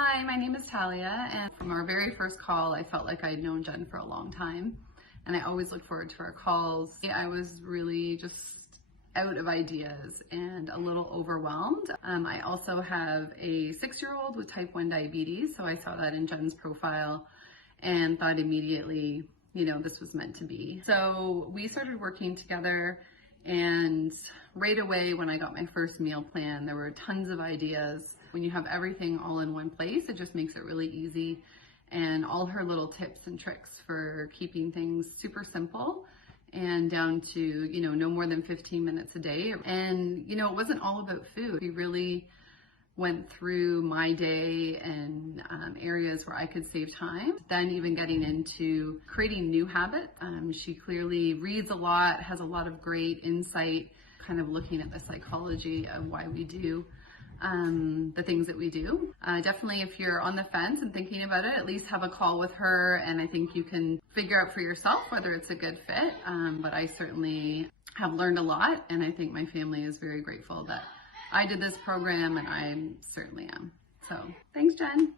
Hi, my name is Talia, and from our very first call, I felt like I had known Jen for a long time, and I always look forward to our calls. I was really just out of ideas and a little overwhelmed. I also have a 6-year-old with type 1 diabetes, so I saw that in Jen's profile and thought immediately, this was meant to be. So we started working together, and right away when I got my first meal plan, there were tons of ideas. When you have everything all in one place, it just makes it really easy. And all her little tips and tricks for keeping things super simple and down to, no more than 15 minutes a day. And, it wasn't all about food. We really went through my day and areas where I could save time. Then even getting into creating new habits. She clearly reads a lot, has a lot of great insight, kind of looking at the psychology of why we do the things that we do. Definitely if you're on the fence and thinking about it, at least have a call with her, and I think you can figure out for yourself whether it's a good fit. But I certainly have learned a lot, and I think my family is very grateful that I did this program, and I certainly am. So thanks, Jen.